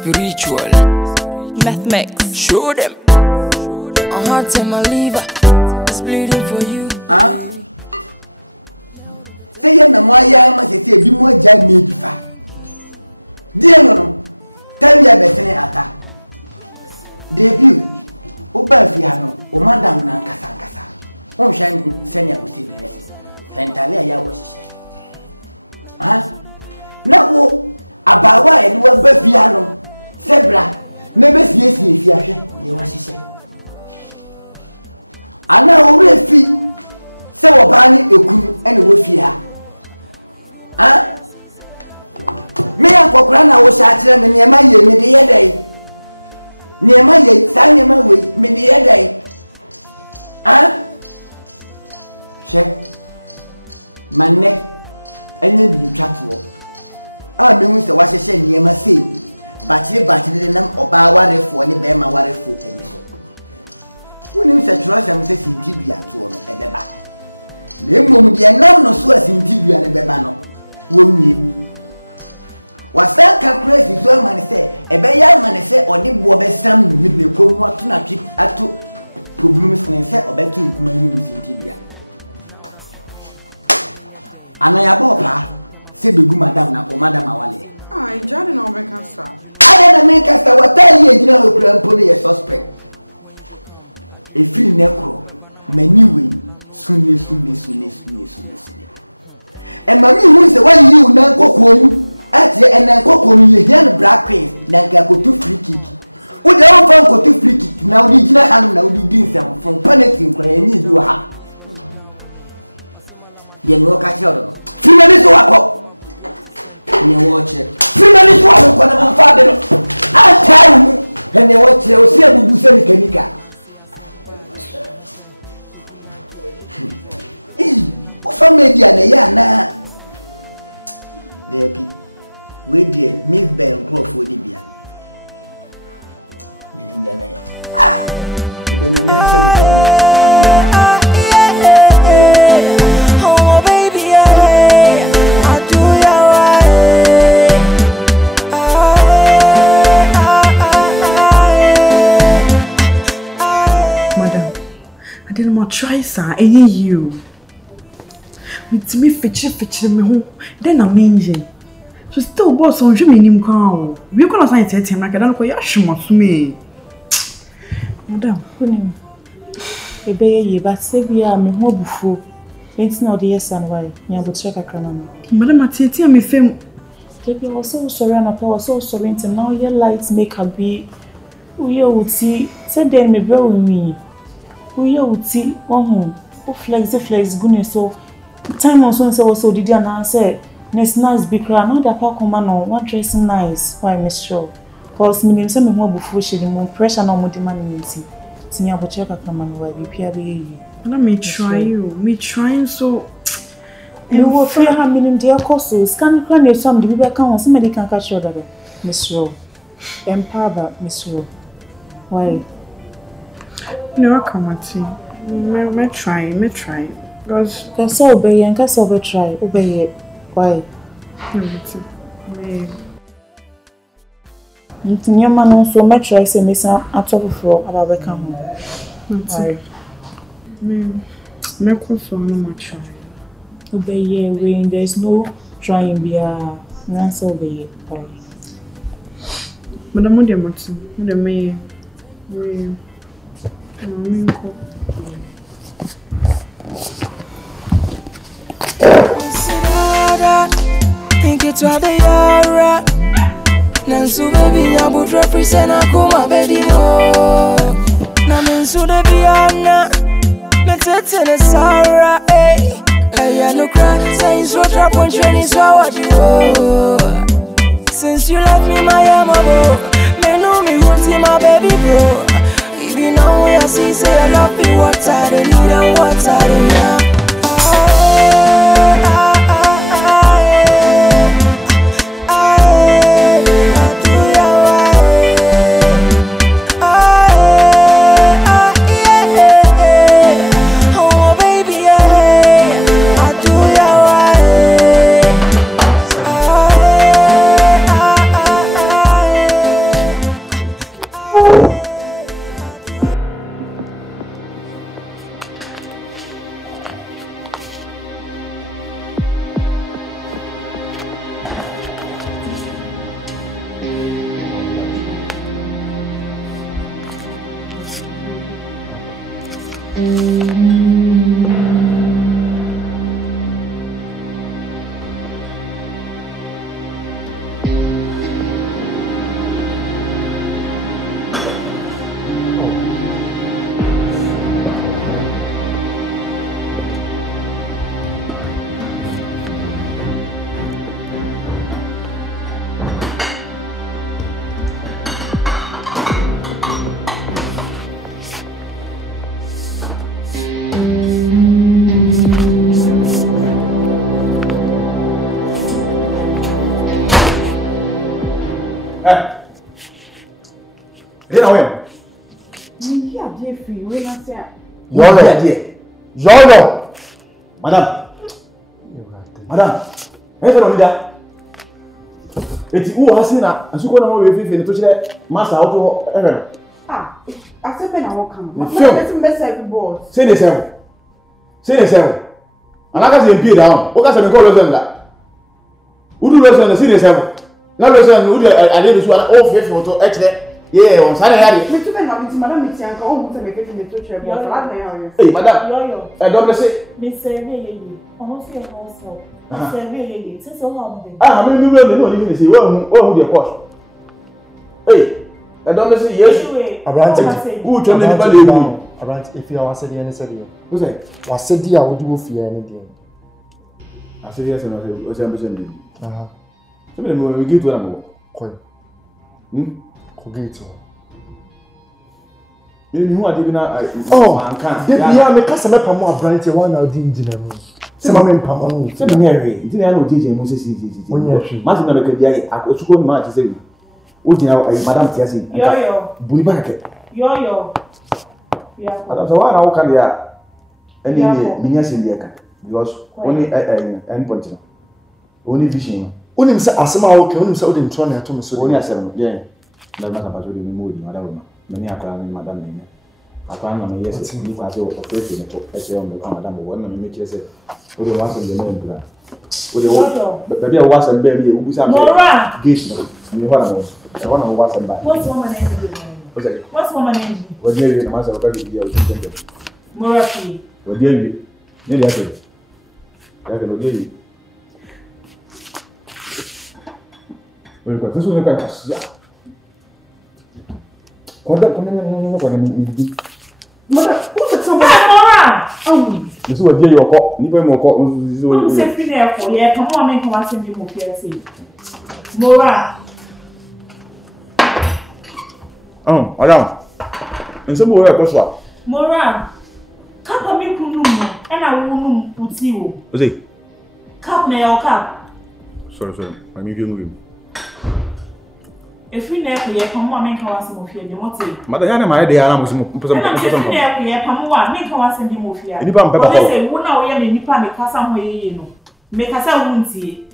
spiritual. Meth mix. Show them. My heart and my liver is bleeding for you. Huh? Say ya na moya ma se bi mo ja me difa. Die no. Tell ya betene ata. Debut. O ba fi ano, o madam na nkasa. On shine senior with the dresses. Fentalia ya wo hye. Ha? Na wo abawa e no ba fi ano. Sebra na be siesie fi ahwe. Ye wa hye. Ana wo refi se wo ba ni ekunu ene wo fi ha. Ha? Me akokora na wo sha kire me niema ye me de ye dai. Niema ye sa niema we me de ye dai. Ha? She manne enye di twatwo a me hu se wa hyehye niema sei batire de nam oba warefo ne be ma warefo enye so wonim se twasam se sintibia to no ebeba na emom de nam no so asintibia ne beba no wonwie wasa ka crazy so man se ebe ya man se ode bo be sam ni ne komu ato na twi ato problem se obetu nkuma ni sintibia ana ya bopa se begu madam na o madam awale ah enjoy na obekasa ada na make us what tell you ejina okura mpone ye suspect e free necro maniwe sunne e mami hu se why you na kokko mu ati ena kokko mu ye hian black queen na ga ko to free kick wo de on fan ko to free kick na wo di gina hanum na wo di din sem from penalty nkra ye ni bi wa ha ye no ka chiro finally so akọ ni watch finally so akọ na man fa de no a try mu ene watch o se bubu se mekanika o fa media na ya na debi we die miss ben crofo ni bia bi ni na ya ah bi ni na se mekanika try sir you with me feature me who then I'm engine so still boss on me nim kan we gonna sign tete na kada ko ya hwemo so me madam kunim ebe ye ba se bia me ho bufo enti na odi yes and why nya bo check akana no madam atete me fem kebi also sorry na pa also sorry enti now your lights make her be we uti said then me bro me we uti oh flex gune so time also say also did and say next nice big crowd now that pa come no one dressing nice why miss sure cause me say me ho bufo she mo pressure na mo demand me nti tinya bo check akama no why be pia be yi na me trying so me wo fear ha minim dia course scan crane na some the people can want somebody can catch you that miss sure empower miss sure why no come at me try because that's all obey and that's all try obey why Ntinya man so me try say me san atop for about come home me so no much try obey when there's no trying be a answer obey why madam de mati de me Minko. Think it's what they are. Nansu baby, I would represent a kuma baby. No, Naminsu de Biana. Let's a Sarah. Hey, I no cry. Saying so trap on training, so what you since you left me, my amabo. Me know me who's my baby bro. You know I see say I love you, what I don't need and what I don't know. Yo, Madam, never on that. It's who has seen a sugar over 50 to say, Master Auto ever. Ah, I said, I will come. Film. Say the seven. Say the seven. And I can see down. What can I call that? Who do listen to see the seven? Now listen, who I did this one all 50 to actually. Yeah, on Saturday. Madam, it's uncle. Oh, to make it in the future. Hey, Madam. I don't say. Miss Survey, almost your household. Survey, it's so hard. Ah, maybe we don't even see what your cost. Hey, I don't say yes. Abrante, who told anybody? Abrante, if you are said any said you. Who's that? Was said you would do fear anything. I said yes, and I was ambition. Some of them will give to them. Coin. Cogato. You know what even I can't. Yeah, me customer per more Abrante one now dinner. Some men pamon. Some Mary, didn't I know DJ Moses? Martin America, I was going to say. What now, Madame Tiasi? Yo, Bulibaka. Yo. Yeah, Madame, so why now can they any minions in the account? Because only endpoint. Only vision. Only say asema okay, only say odin tro na to me so. Only asema, yeah. Na maka pa so dey mood madam. Many akwa ni madam ni. Akwa na me yes, ni kwa say operate ni to ese o me kwa madam wo na me make say. O dey want some dey no. O dey baby a was and baby u busa me. Gate no. Ni ho na mo. E ho na wo was and ba. What's woman name? What's woman name? What dey you na ma say o ka dey dia o tin dem. Morafi. What dey you? Ni dey ake. Ya ke no dey. Well, this was a kind of yeah. Quando me Mother, who's somebody? This is what you call. Nipa mo call. This is what you say. Finish for yeah. Come on, make come send you more say. Mora. Madam. And some boy cause what? Mora. Cap me kunu mu. And I will num puti wo. What's it? Cap na your cap. Sorry. I mean you know. If we never hear from one, make us move here. The motive. Mother, I am idea. I am some. If we never hear from one, make us send you move here. Nipa mpeba. But say, we now we are nipa make us some way, you know. Make us a wunti.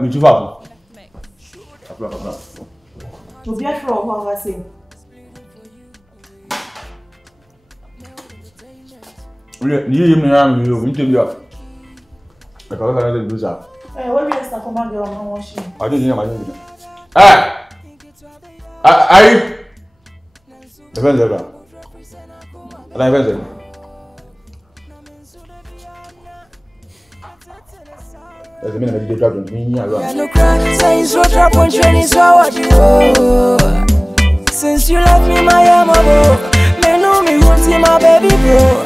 Me too far. To be a throw, what I say. You me you interview. Because I don't do that. What we start from girl no washing. I didn't hear my name. I depends ever. And I depends. There's a minute I did travel me around. No cry, say so trap on training so what you since you left me my amabo. Me know me won't see my baby bro.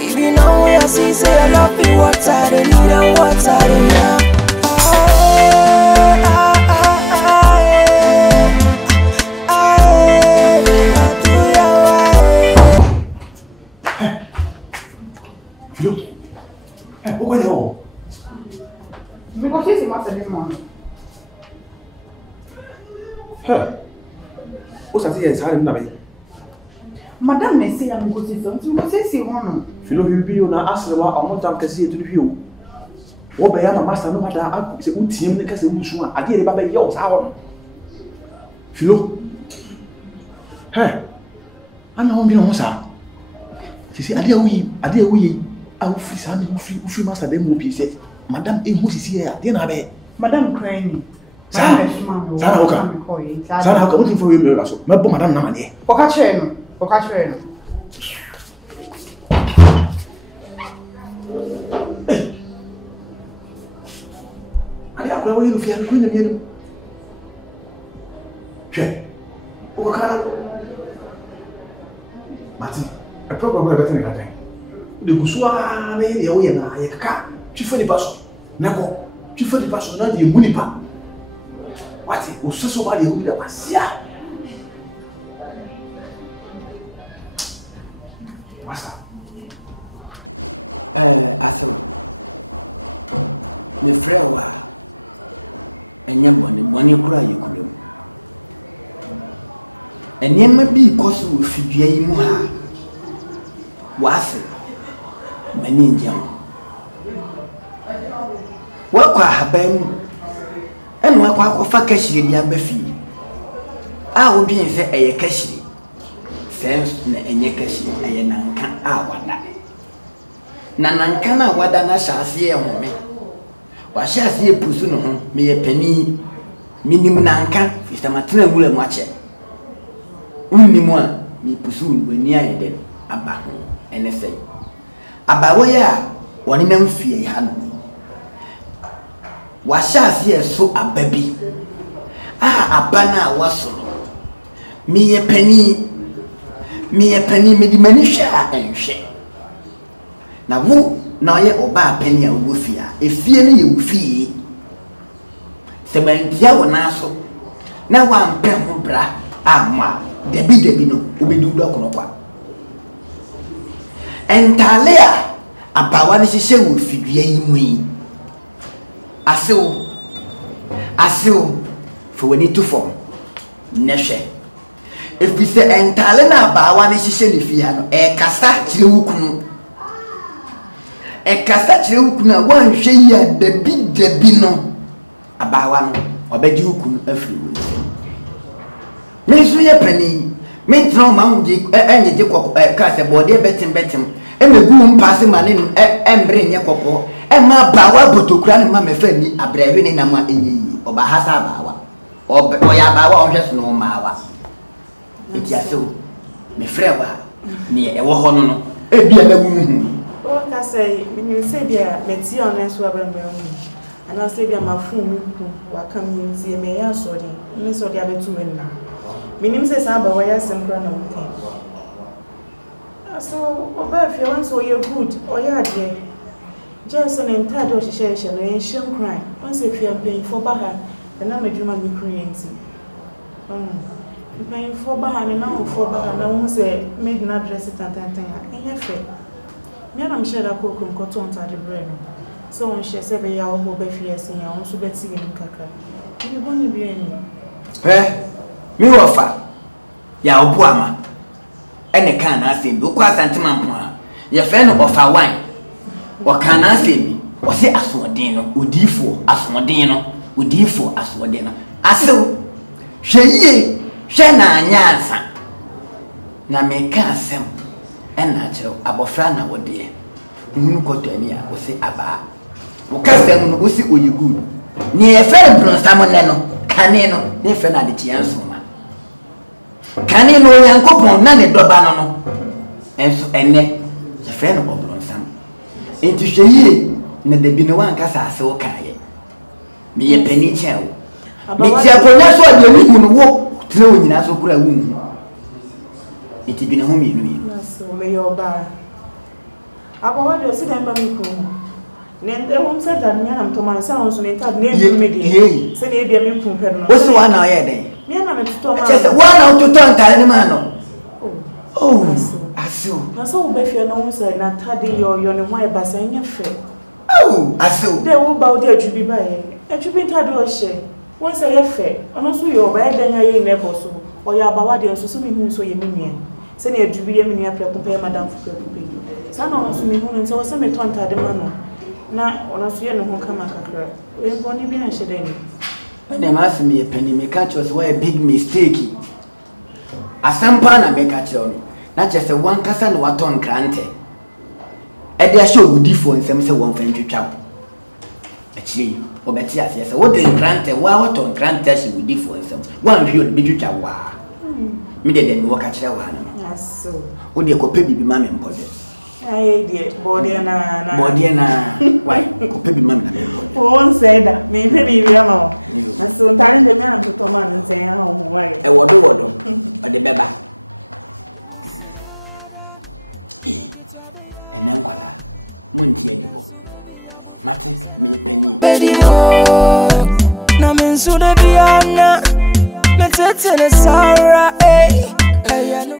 If you know what I see, say I love you, what I don't need and what I don't have. Because he's a master this morning. What's that? Yes, I remember. Madam may say I'm going to something. What is he one? Philo, you'll be on a ask about a month to see to the view. What by a master, no matter how it's a good team, because the Mushuma, I did about yours. Our Philo. Hey, I'm not on sir. She said, I dare we, I will free master, then will be said. Madam, a who is here, dinner bed. Madam crying. Sana, how come for you, Madam Namadi? Ocacheno. Ade akora wo yelo fia ko nyam yelo. Hwe. O ka Mati, a problem better than that. The Gusua, the Oyana, Yaka, Chief of the Passo, Nako, Chief of the Passo, not the Munipa. What was so bad who that was? Yeah. Master. Aso. Me frewa. Enyambone, money kura yekuru. Enyema bi koso ofidua yi mu ha wase mani njam wakwa haban enu akwa akofa kashire bia bafi a odwen se eye kashire sense na enye kashire eye nanka a wada na nanka na wada na hyase e home wa hyase e pusu no ho me ye pani minim nanka fistamatena ngule mu ache unnimu a mi pusu wani ayede aba ho ene sei aba wo ya woni nam fie ha no wa hyase eso ababi aba na waso no mi ye pani me di mani hwa enhwe na wo na ye oba pani a wo fie a efie ne ye wo fie se mantia wo na so na wa mpem ho bra ama debi no obedu do kono kwa entalea abawa ne hihye wo fidua yi mu yi asew for we need to form nehwe if we say entale na abawa ne hihye ne fia no kasa kire wukunu kasa kire wukunu a wanhwe yi a debi no abawa no obeji wukunu afiri wo me so ye pani me tro ma unje enje kokko ka se bode betim emegu mpase mane embre nye kokko ma bawa botokura ne ma mefa ni abrahwe ne nam enyi oba hasa bawa oya bawa ohwe so no mawa etiaso me frewa ni ewo ho no ebia na wu o ka say me se bia meti on so abrambe ana se bia mafu mu wa kam nzie me ya so de me so de abetu wenna minim se samba wa ya sempra na mke so oba fi wan so ye good o ya de Johnson and Tad or she and shame crime. Once if you are paying for Baha, and I'm a German creating. Paying for Baha and now for Baha, and I won't say, make an address it and in your fair. Me I'm sure that cook and cotton to the brain. So when she said, I will be fierce and I also bet singing in Kaka. You won't be any. Me offer ya obuama ene kan na asem do kwa santiman ya friend offer wine o kan na asem o se asodin no odifo asodin no asew hweye hwe na anyansa na me ka asem ena kire abofra na wode hunu kotani a o se aba o ka asem no o se oyigu ni e friend bronsam ne no kane no ne friend ade chianso Kani no yankopon na ne doba no enso ene ye frɛ no oblonsam enti hweye na debi no wan kasa ase wo kaye me ye pani chewo me ti akonya so ade ni hu no wo tire wo nyina so kura wu enti bi ne ho mi nu so me yo ba abawa de si dem ba mi ko ne won se da nya nam to man se won so ne tad ne bi me de se ne bia mi kun per no wo so wa na ye den me na me to ma che se wa na to ntare ne ma no aso na so wo be fie no won se na tade yo ne ho e ba se nya fe aso de wo ba wo de adwubi ba ye adwubi tade o hye won se ye fe ono so yo ba e dan ya ye ne bo so o ya ba wa de so mi hu so ye menua se ne adwubi ye menua preko pe madam fu preko pe sa na ono so mi hu no se wo se me to ntade ma no na ono so ye no ho kama kakra we mboni bi na hye den when them ask me a penny me catch us why a big mistake asampa na me catch on na just one kasa no waton grante e dia show would for nsem se won fan twetwa achiri obeti ase se wo den grante wa waton grante she would for nsem one hwe od betwetwa wa me de dem wo ka kire wa na so wo de ko pe bibi ma me mpode Aye, dear, body and Why? Baby, mamma. Won't say that. Maybe we are. And so, telling the man to come on and say, oh, why? A water, but the beba. And then what? Munty edible. Matty, me a penny. Baby, oh, Namin Suda Biana, Metet and Sarah, eh?